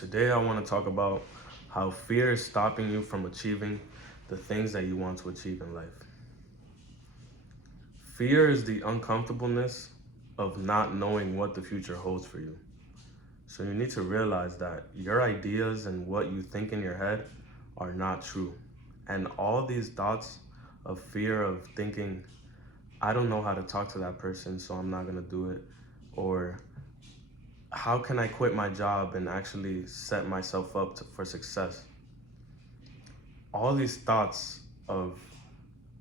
Today, I want to talk about how fear is stopping you from achieving the things that you want to achieve in life. Fear is the uncomfortableness of not knowing what the future holds for you. So, you need to realize that your ideas and what you think in your head are not true. And all these thoughts of fear of thinking, I don't know how to talk to that person, so I'm not going to do it, or how can I quit my job and actually set myself up for success? All these thoughts of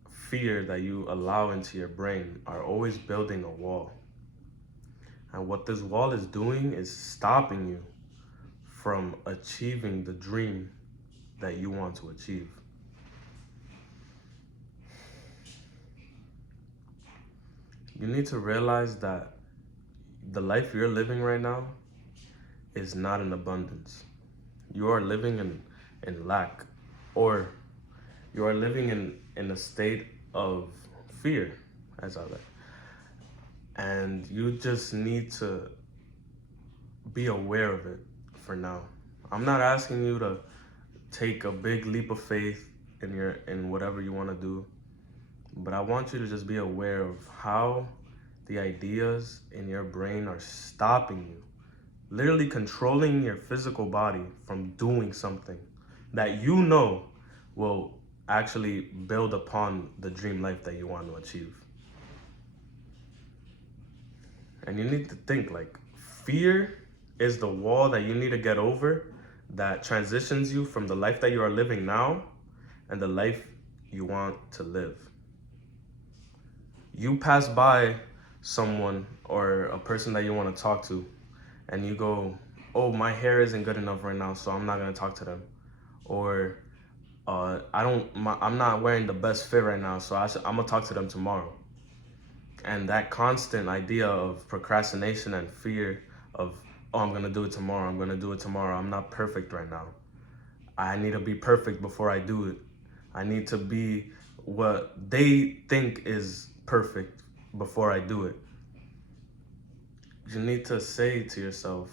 fear that you allow into your brain are always building a wall. And what this wall is doing is stopping you from achieving the dream that you want to achieve. You need to realize that the life you're living right now is not in abundance. You are living in lack, or you are living in a state of fear, as I like. And you just need to be aware of it for now. I'm not asking you to take a big leap of faith in whatever you want to do, but I want you to just be aware of how the ideas in your brain are stopping you, literally controlling your physical body from doing something that you know will actually build upon the dream life that you want to achieve. And you need to think like fear is the wall that you need to get over that transitions you from the life that you are living now and the life you want to live. You pass by someone or a person that you want to talk to and you go, oh, my hair isn't good enough right now, so I'm not going to talk to them. Or I'm not wearing the best fit right now, so I'm going to talk to them tomorrow. And that constant idea of procrastination and fear of, oh, I'm going to do it tomorrow, I'm not perfect right now. I need to be perfect before I do it. I need to be what they think is perfect before I do it. You need to say to yourself,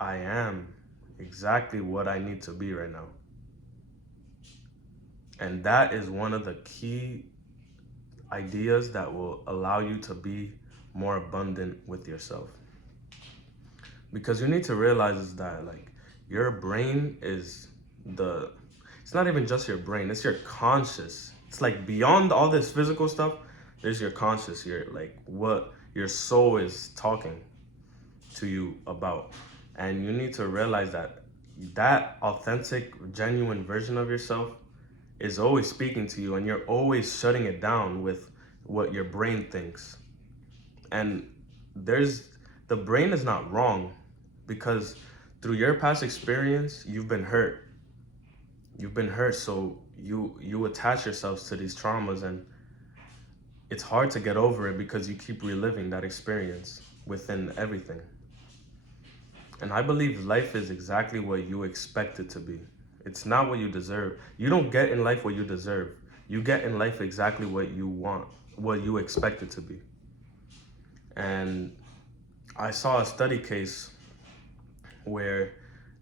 I am exactly what I need to be right now. And that is one of the key ideas that will allow you to be more abundant with yourself. Because you need to realize is that like your brain is it's not even just your brain, it's your conscious. It's like beyond all this physical stuff, there's your conscious, what your soul is talking to you about. And you need to realize that that authentic, genuine version of yourself is always speaking to you, and you're always shutting it down with what your brain thinks. And the brain is not wrong, because through your past experience, you've been hurt. So you attach yourselves to these traumas, and it's hard to get over it because you keep reliving that experience within everything. And I believe life is exactly what you expect it to be. It's not what you deserve. You don't get in life what you deserve. You get in life exactly what you want, what you expect it to be. And I saw a study case where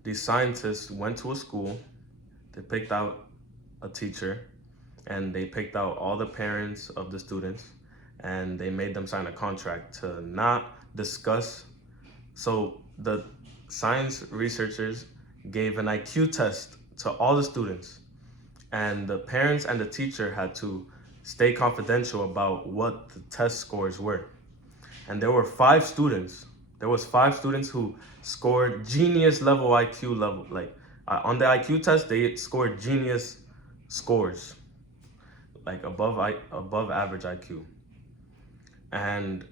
these scientists went to a school, they picked out a teacher, and they picked out all the parents of the students, and they made them sign a contract to not discuss. So the science researchers gave an IQ test to all the students, and the parents and the teacher had to stay confidential about what the test scores were. And there was 5 students who scored genius level IQ level. On the IQ test, they scored genius scores, like above average IQ. And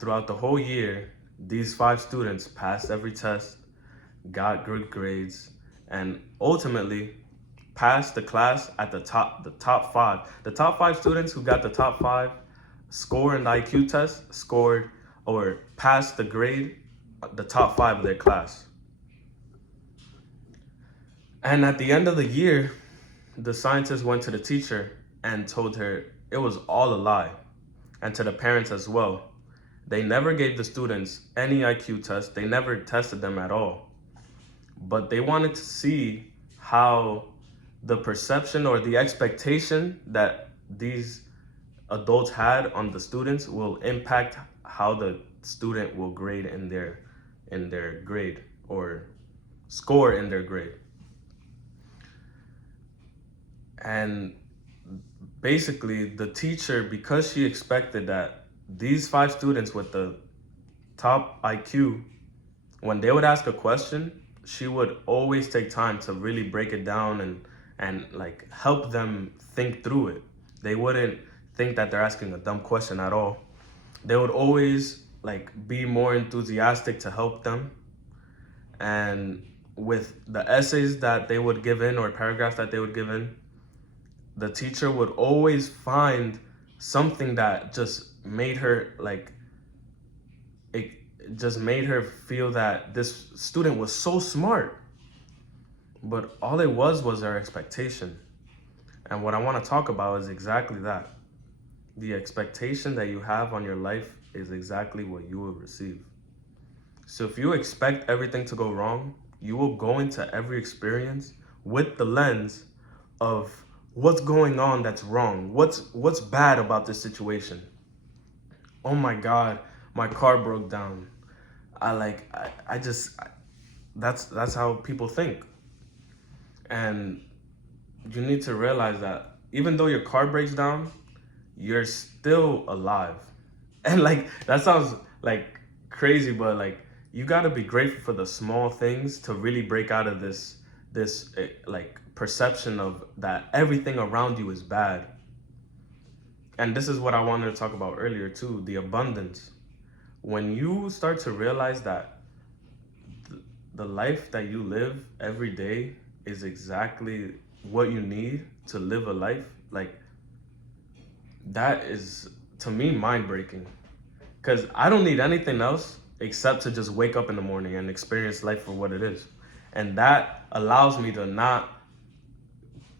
throughout the whole year, these 5 students passed every test, got good grades, and ultimately passed the class at the top 5. The top 5 students who got the top 5 score in the IQ test scored or passed the grade, the top 5 of their class. And at the end of the year, the scientist went to the teacher and told her it was all a lie, and to the parents as well. They never gave the students any IQ test. They never tested them at all. but they wanted to see how the perception or the expectation that these adults had on the students will impact how the student will grade in their grade or score in their grade. And basically the teacher, because she expected that these 5 students with the top IQ, when they would ask a question, she would always take time to really break it down and like help them think through it. They wouldn't think that they're asking a dumb question at all. They would always like be more enthusiastic to help them. And with the essays that they would give in or paragraphs that they would give in, the teacher would always find something that just made her like, it just made her feel that this student was so smart. But all it was her expectation. And what I want to talk about is exactly that. The expectation that you have on your life is exactly what you will receive. So if you expect everything to go wrong, you will go into every experience with the lens of what's going on that's wrong. What's bad about this situation? Oh my God, my car broke down. That's how people think. And you need to realize that even though your car breaks down, you're still alive. And like that sounds like crazy, but like you got to be grateful for the small things to really break out of this like perception of that everything around you is bad. And this is what I wanted to talk about earlier too, the abundance. When you start to realize that the life that you live every day is exactly what you need to live a life, like that is to me mind breaking. Because I don't need anything else except to just wake up in the morning and experience life for what it is. And that allows me to not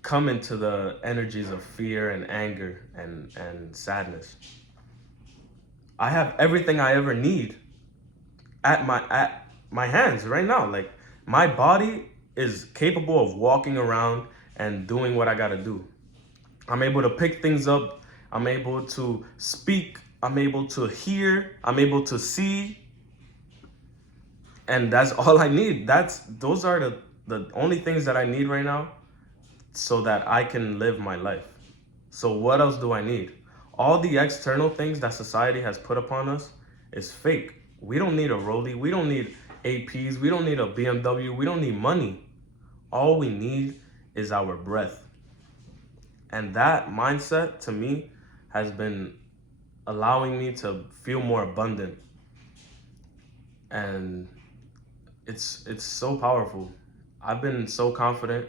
come into the energies of fear and anger and sadness. I have everything I ever need at my hands right now. Like my body is capable of walking around and doing what I gotta do. I'm able to pick things up. I'm able to speak. I'm able to hear. I'm able to see. And that's all I need. Those are the only things that I need right now so that I can live my life. So what else do I need? All the external things that society has put upon us is fake. We don't need a Rollie. We don't need APs. We don't need a BMW. We don't need money. All we need is our breath. And that mindset to me has been allowing me to feel more abundant. And it's so powerful. I've been so confident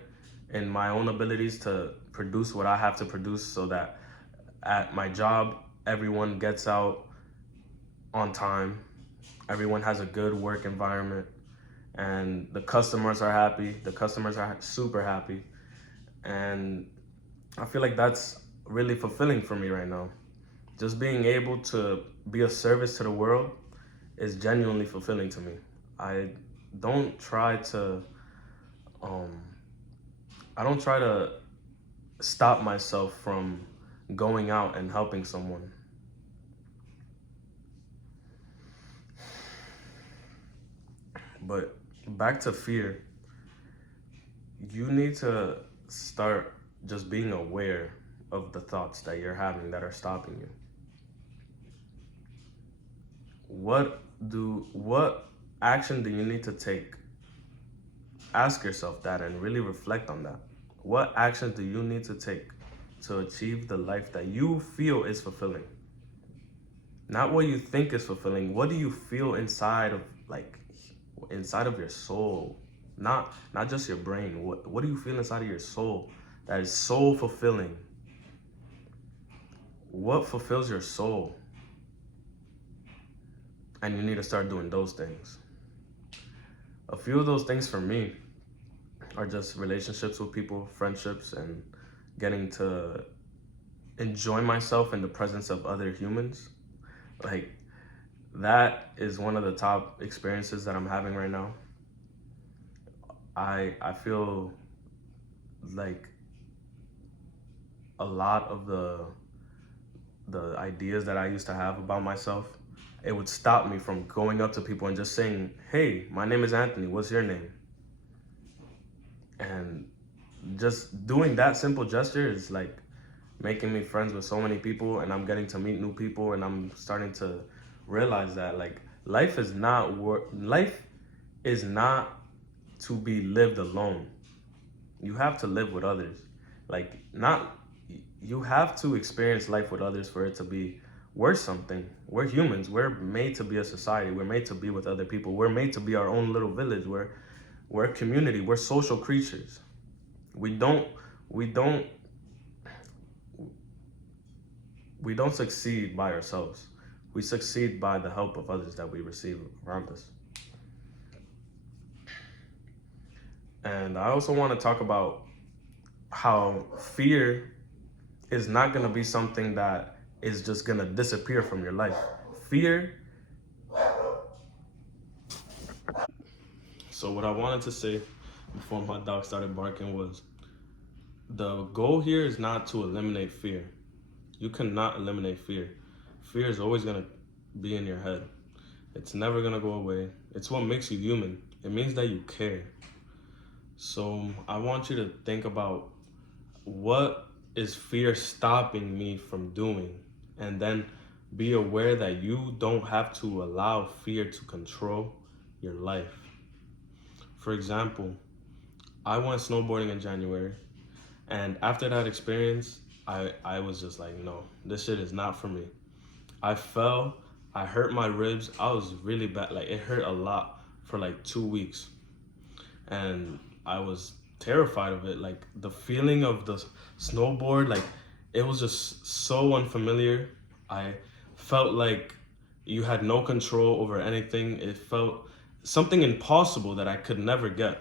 in my own abilities to produce what I have to produce so that at my job, everyone gets out on time. Everyone has a good work environment and the customers are happy. The customers are super happy. And I feel like that's really fulfilling for me right now. Just being able to be a service to the world is genuinely fulfilling to me. I don't try to stop myself from going out and helping someone. But back to fear, you need to start just being aware of the thoughts that you're having that are stopping you. What action do you need to take? Ask yourself that and really reflect on that. What actions do you need to take to achieve the life that you feel is fulfilling? Not what you think is fulfilling. What do you feel inside of your soul? Not just your brain. What do you feel inside of your soul that is so fulfilling? What fulfills your soul? And you need to start doing those things. A few of those things for me are just relationships with people, friendships, and getting to enjoy myself in the presence of other humans. Like, that is one of the top experiences that I'm having right now. I feel like a lot of the ideas that I used to have about myself, it would stop me from going up to people and just saying, "Hey, my name is Anthony. What's your name?" And just doing that simple gesture is like making me friends with so many people, and I'm getting to meet new people, and I'm starting to realize that like life is not to be lived alone. You have to live with others. Like not You have to experience life with others for it to be worth something. We're humans. We're made to be a society. We're made to be with other people. We're made to be our own little village. We're a community. We're social creatures. We don't we don't we don't succeed by ourselves. We succeed by the help of others that we receive around us. And I also want to talk about how fear is not going to be something that is just going to disappear from your life. Fear. So, what I wanted to say before my dog started barking was the goal here is not to eliminate fear. You cannot eliminate fear. Fear is always going to be in your head, it's never going to go away. It's what makes you human. It means that you care. So, I want you to think about what is fear stopping me from doing, and then be aware that you don't have to allow fear to control your life. For example, I went snowboarding in January, and after that experience, I was just like, no, this shit is not for me. I fell, I hurt my ribs. I was really bad. Like, it hurt a lot for like 2 weeks, and I was terrified of it. Like, the feeling of the snowboard, like, it was just so unfamiliar. I felt like you had no control over anything. It felt something impossible that I could never get.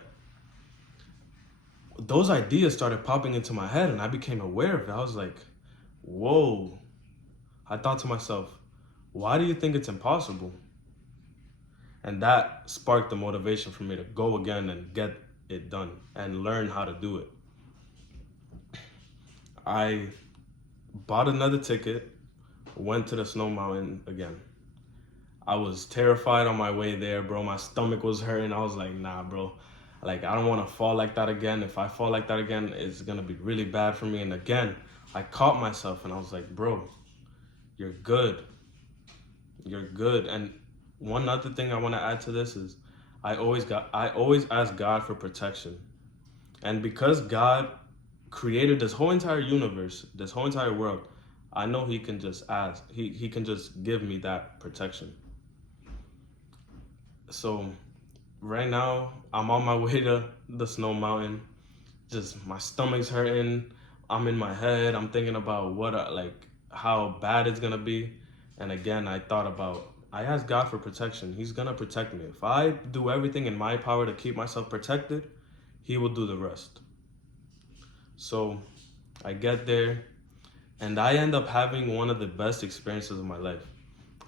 Those ideas started popping into my head, and I became aware of it. I was like, whoa. I thought to myself, why do you think it's impossible? And that sparked the motivation for me to go again and get it done and learn how to do it. I bought another ticket, went to the snow mountain again. I was terrified on my way there, bro. My stomach was hurting. I was like, nah, bro. Like, I don't want to fall like that again. If I fall like that again, it's going to be really bad for me. And again, I caught myself and I was like, bro, you're good. You're good. And one other thing I want to add to this is I always ask God for protection. And because God created this whole entire universe, this whole entire world, I know he can just he can just give me that protection. So right now I'm on my way to the snow mountain. Just my stomach's hurting. I'm in my head. I'm thinking about how bad it's gonna be. And again, I asked God for protection. He's gonna protect me. If I do everything in my power to keep myself protected, he will do the rest. So I get there, and I end up having one of the best experiences of my life.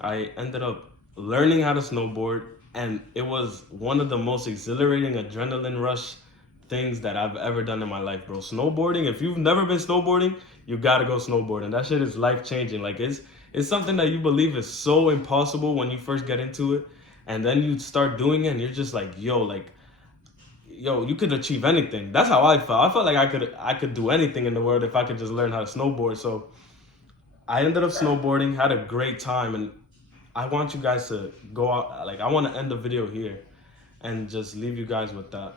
I ended up learning how to snowboard, and it was one of the most exhilarating adrenaline rush things that I've ever done in my life, bro. Snowboarding, if you've never been snowboarding, you gotta go snowboarding. That shit is life changing. Like, it's something that you believe is so impossible when you first get into it, and then you start doing it, and you're just like, yo, you could achieve anything. That's how I felt. I felt like I could do anything in the world if I could just learn how to snowboard. So I ended up snowboarding, had a great time, and I want you guys to go out. Like, I want to end the video here and just leave you guys with that,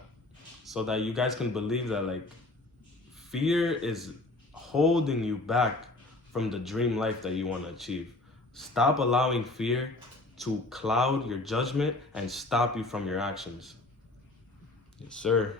so that you guys can believe that, like, fear is holding you back from the dream life that you want to achieve. Stop allowing fear to cloud your judgment and stop you from your actions. Yes, sir.